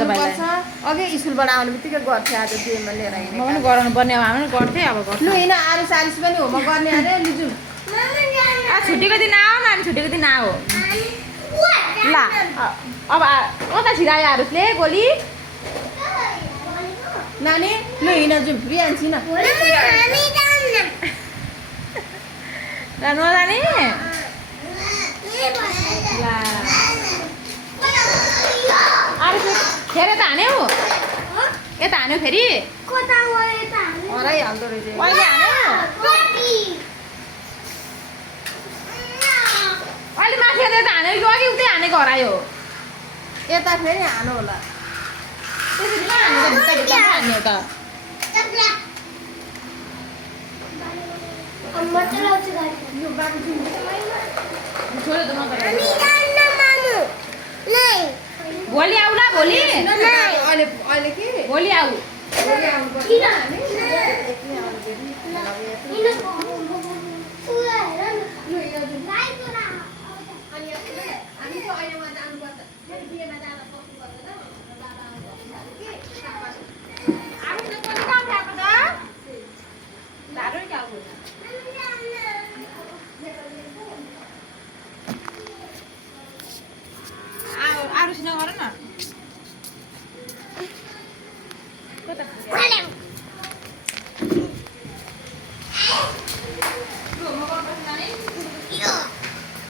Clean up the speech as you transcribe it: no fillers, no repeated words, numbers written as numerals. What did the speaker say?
गर्नुपर्छ अघि स्कुलबाट आउने बित्तिकै गर्थेँ आज दिएमा लिएर म पनि गराउनु पर्ने अब हामी पनि गर्थेँ अब गर्छु लु हिँड आरिस आरिस पनि होमवर्क गर्ने अरे लिजु छुट्टीको दिन आऊ नानी छुट्टीको दिन आऊ ल अब कता छिरायो आरुसले गोली नानी लु हिँड जाउँ प्रियान्सी न नजाने आरुसले फेरि यता हान्यौ यता हान्यो फेरि हराइहाल्दो रहेछ अहिले हान्यो अहिले माथि यता हान्यो कि अघि उतै हानेको हरायो यता फेरि हानु होला त्यसरी नहान्यो त भित्ता भित्ता हान्यो त छोड्यो त भोलि आऊ ल भोलि अहिले के भोलि आऊ भोलि आउनुपर्छ हामी